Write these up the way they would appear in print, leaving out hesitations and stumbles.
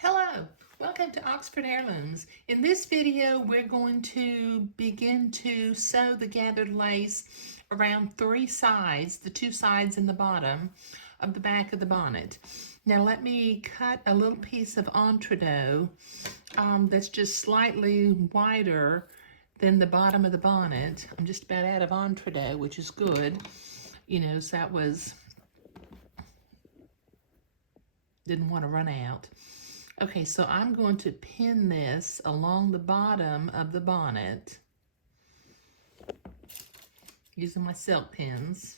Hello, welcome to Oxford Heirlooms. In this video, we're going to begin to sew the gathered lace around three sides, the two sides in the bottom of the back of the bonnet. Now let me cut a little piece of entredot that's just slightly wider than the bottom of the bonnet. I'm just about out of entredot, which is good. You know, so that was, didn't want to run out. Okay, so I'm going to pin this along the bottom of the bonnet using my silk pins.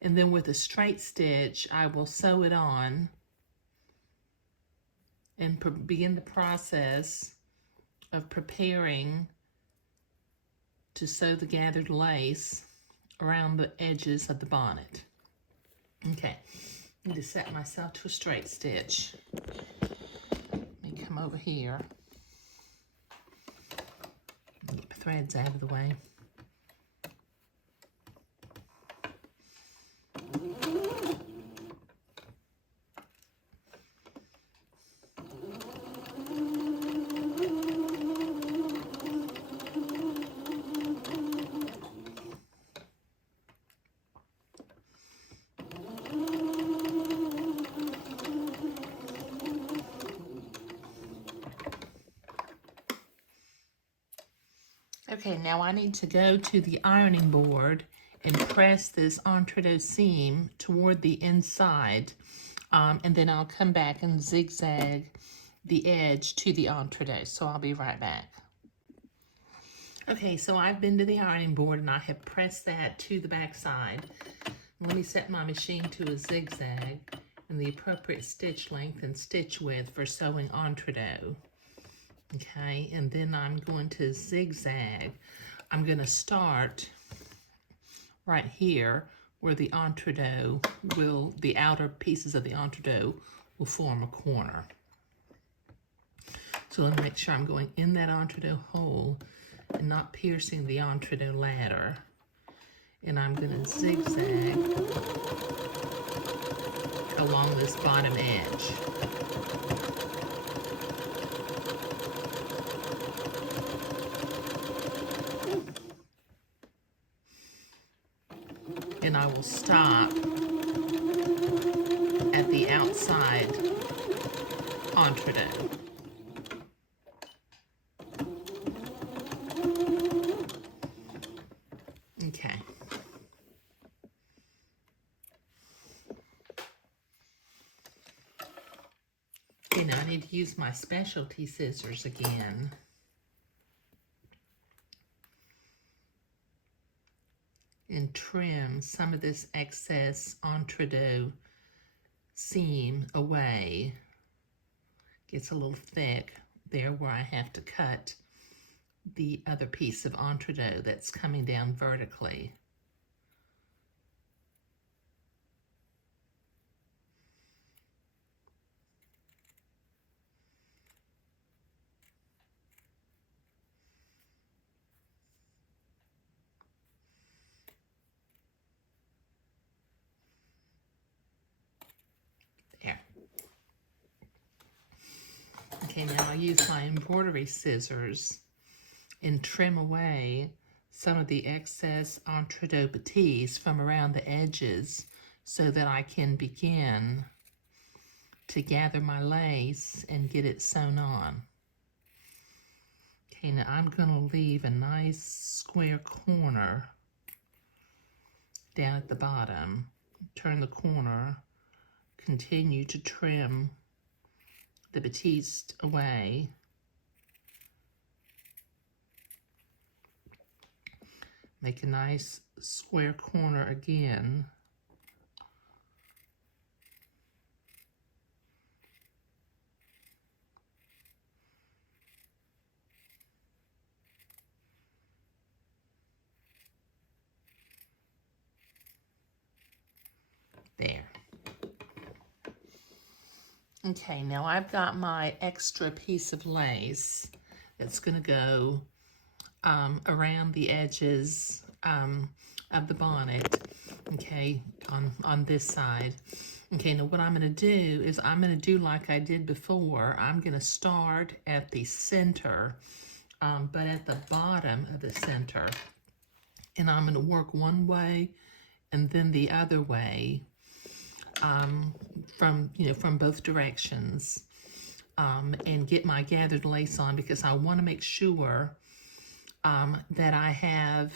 And then with a straight stitch, I will sew it on and begin the process of preparing to sew the gathered lace around the edges of the bonnet. Okay. I need to set myself to a straight stitch. Let me come over here. Get my threads out of the way. Okay, now I need to go to the ironing board and press this entredot seam toward the inside, and then I'll come back and zigzag the edge to the entredot, so I'll be right back. Okay, so I've been to the ironing board and I have pressed that to the back side. Let me set my machine to a zigzag and the appropriate stitch length and stitch width for sewing entredot. Okay, and then I'm going to zigzag. I'm going to start right here where the entredot will, the outer pieces of the entredot will form a corner. So let me make sure I'm going in that entredot hole and not piercing the entredot ladder. And I'm going to zigzag along this bottom edge. And I will stop at the outside entredot. Okay. Okay, now I need to use my specialty scissors again. And trim some of this excess entredot seam away. Gets a little thick there where I have to cut the other piece of entredot that's coming down vertically. There. Okay, now I'll use my embroidery scissors and trim away some of the excess entredot batiste from around the edges so that I can begin to gather my lace and get it sewn on. Okay, now I'm going to leave a nice square corner down at the bottom. Turn the corner, continue to trim the batiste away. Make a nice square corner again. There. Okay, now I've got my extra piece of lace that's going to go around the edges of the bonnet, okay, on this side. Okay, now what I'm going to do is I'm going to do like I did before. I'm going to start at the center, but at the bottom of the center. And I'm going to work one way and then the other way from both directions, and get my gathered lace on, because I want to make sure that I have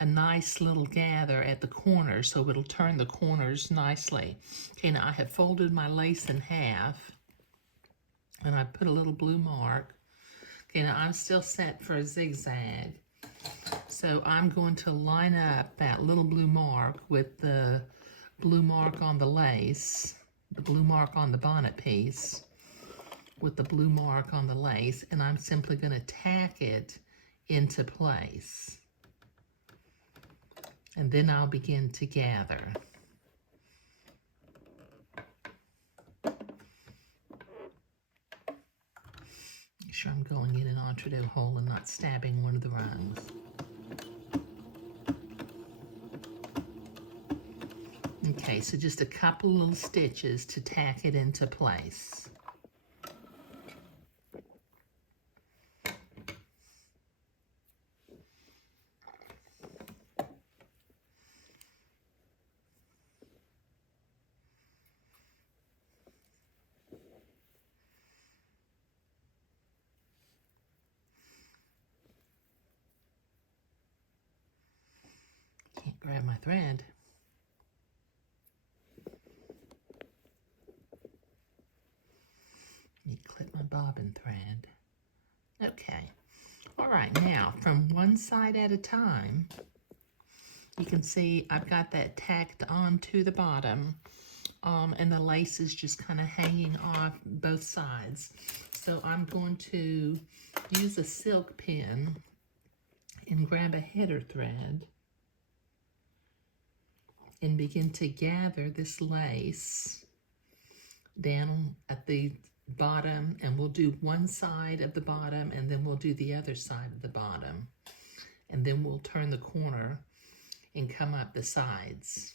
a nice little gather at the corners, so it'll turn the corners nicely. Okay, now I have folded my lace in half, and I put a little blue mark. Okay, now I'm still set for a zigzag, so I'm going to line up that little blue mark with the blue mark on the lace, the blue mark on the bonnet piece, with the blue mark on the lace, and I'm simply going to tack it into place. And then I'll begin to gather. Make sure I'm going in an entredot hole and not stabbing one of the rungs. Okay, so just a couple little stitches to tack it into place. Can't grab my thread. Let me clip my bobbin thread. Okay. All right, now from one side at a time, you can see I've got that tacked onto the bottom, and the lace is just kind of hanging off both sides. So I'm going to use a silk pin and grab a header thread and begin to gather this lace down at the bottom, and we'll do one side of the bottom and then we'll do the other side of the bottom, and then we'll turn the corner and come up the sides.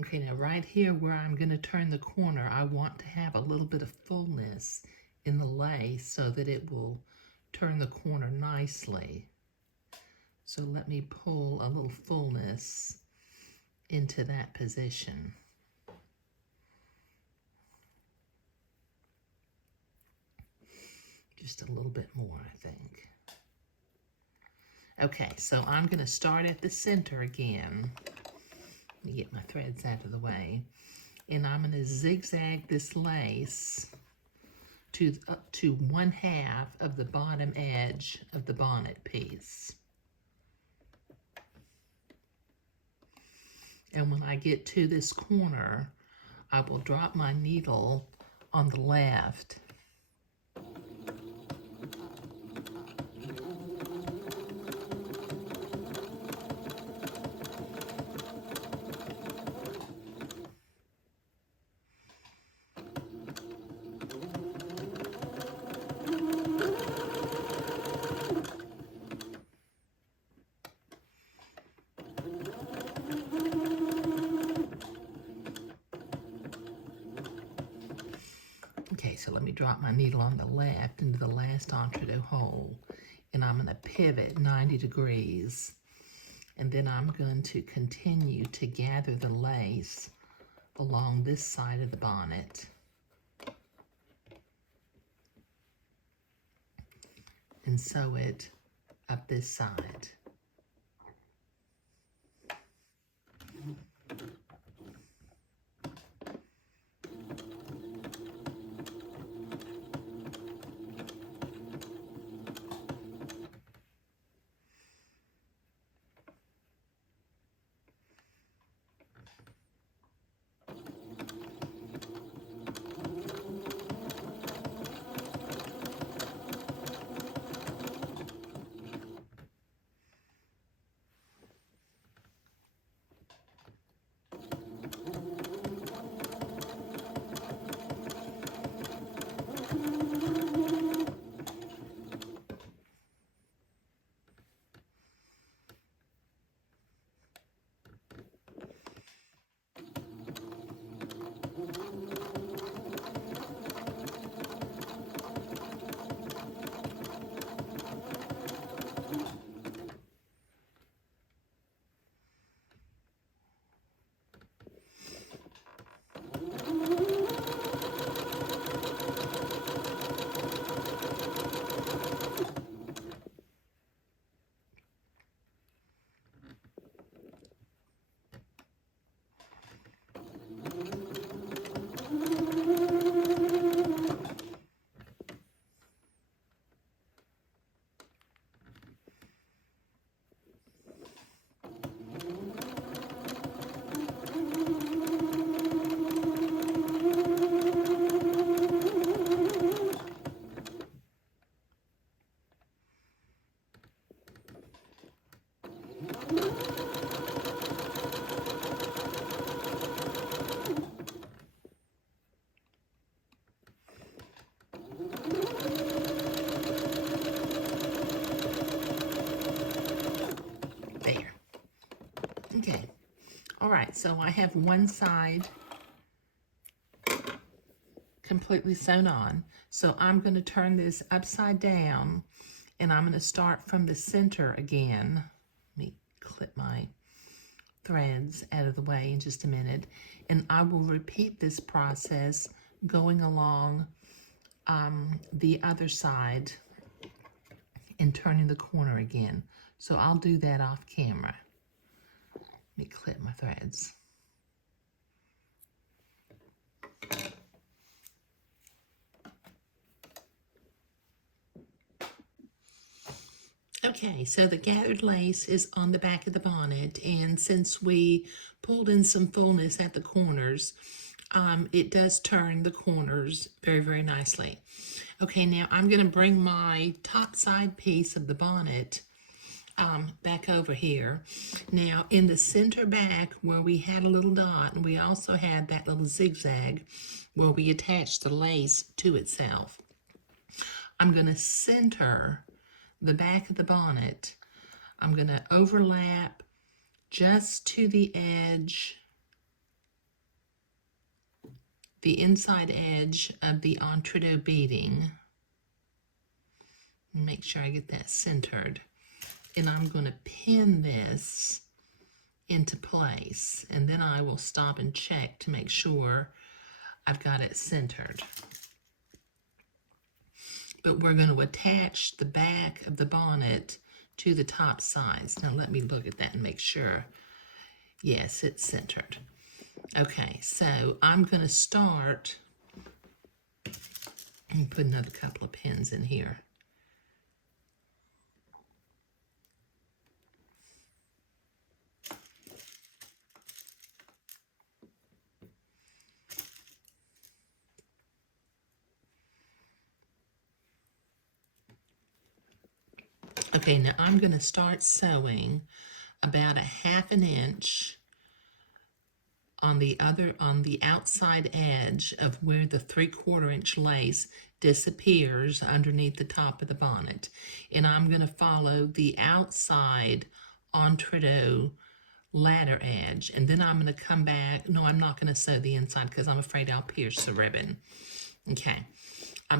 Okay, now right here where I'm going to turn the corner, I want to have a little bit of fullness in the lace so that it will turn the corner nicely. So let me pull a little fullness into that position. Just a little bit more, I think. Okay, so I'm going to start at the center again. Let me get my threads out of the way. And I'm going to zigzag this lace to 1/2 of the bottom edge of the bonnet piece. And when I get to this corner, I will drop my needle on the left. Okay, so let me drop my needle on the left into the last entredot hole, and I'm going to pivot 90 degrees, and then I'm going to continue to gather the lace along this side of the bonnet. And sew it up this side. All right, so I have one side completely sewn on. So I'm going to turn this upside down, and I'm going to start from the center again. Let me clip my threads out of the way in just a minute, and I will repeat this process going along the other side and turning the corner again. So I'll do that off camera. Let me clip my threads. Okay, so the gathered lace is on the back of the bonnet, and since we pulled in some fullness at the corners, it does turn the corners very, very nicely. Okay, now I'm going to bring my top side piece of the bonnet back over here. Now, in the center back where we had a little dot, and we also had that little zigzag where we attached the lace to itself, I'm going to center the back of the bonnet. I'm going to overlap just to the edge, the inside edge of the entrecôte beading. Make sure I get that centered. And I'm going to pin this into place, and then I will stop and check to make sure I've got it centered. But we're going to attach the back of the bonnet to the top sides. Now let me look at that and make sure. Yes, it's centered. Okay, so I'm going to start, let me put another couple of pins in here. Okay, now I'm going to start sewing about 1/2 inch on the outside edge of where the 3/4 inch lace disappears underneath the top of the bonnet. And I'm going to follow the outside entrecôte ladder edge, and then I'm going to come back. No, I'm not going to sew the inside because I'm afraid I'll pierce the ribbon. Okay.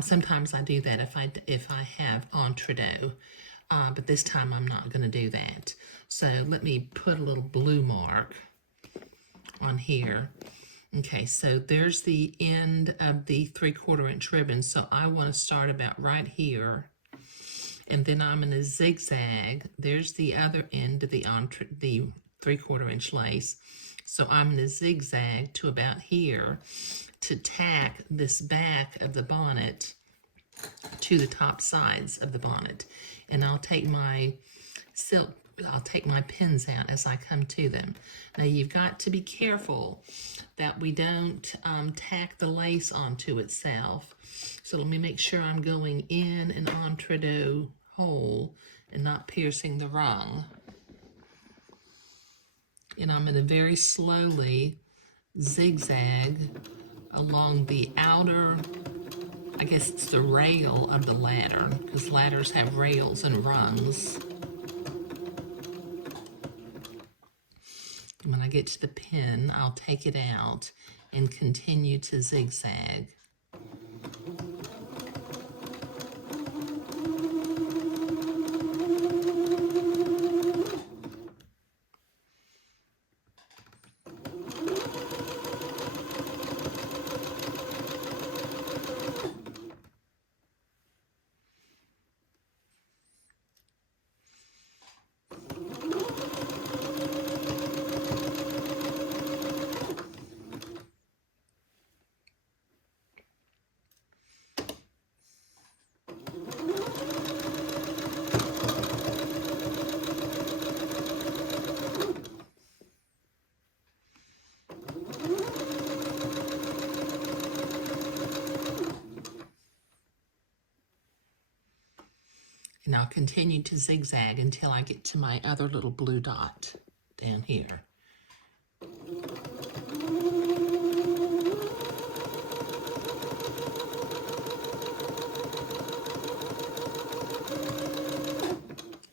Sometimes I do that if I have entrecôte. But this time I'm not going to do that. So let me put a little blue mark on here. Okay, so there's the end of the 3/4 inch ribbon. So I want to start about right here, and then I'm going to zigzag. There's the other end of the 3/4 inch lace. So I'm going to zigzag to about here to tack this back of the bonnet to the top sides of the bonnet. And I'll take my pins out as I come to them. Now you've got to be careful that we don't tack the lace onto itself. So let me make sure I'm going in an entrecôte hole and not piercing the rung. And I'm going to very slowly zigzag along the outer, I guess it's the rail of the ladder, because ladders have rails and rungs. And when I get to the pin, I'll take it out and continue to zigzag. And I'll continue to zigzag until I get to my other little blue dot down here.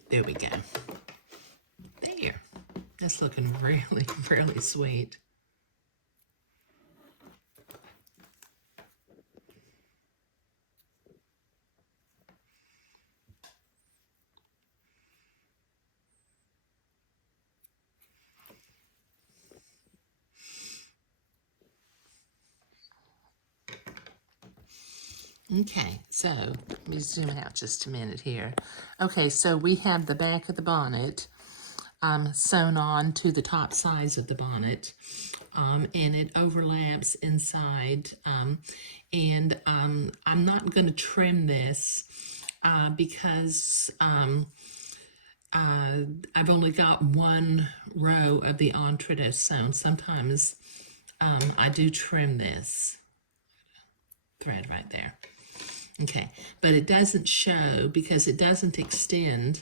There we go. There. Now that's looking really, really sweet. Okay, so let me zoom out just a minute here. Okay, so we have the back of the bonnet sewn on to the top sides of the bonnet, and it overlaps inside. I'm not going to trim this because I've only got one row of the entrecôte sewn. Sometimes I do trim this thread right there. Okay, but it doesn't show because it doesn't extend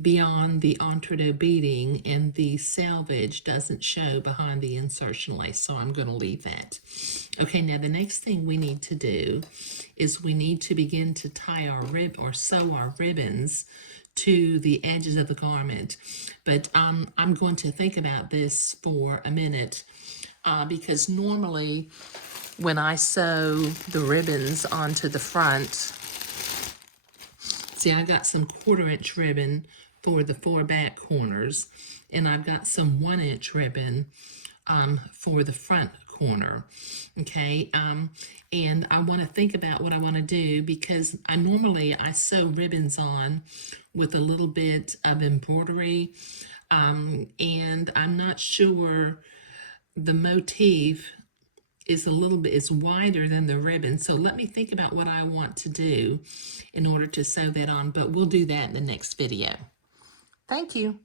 beyond the entrecôte beading, and the selvage doesn't show behind the insertion lace, so I'm going to leave that. Okay, now the next thing we need to do is we need to begin to tie our sew our ribbons to the edges of the garment. But I'm going to think about this for a minute because normally when I sew the ribbons onto the front, see, I got some 1/4-inch ribbon for the 4 back corners, and I've got some 1-inch ribbon for the front corner. Okay, and I want to think about what I want to do because I sew ribbons on with a little bit of embroidery, and I'm not sure the motif is wider than the ribbon. So let me think about what I want to do in order to sew that on, but we'll do that in the next video. Thank you.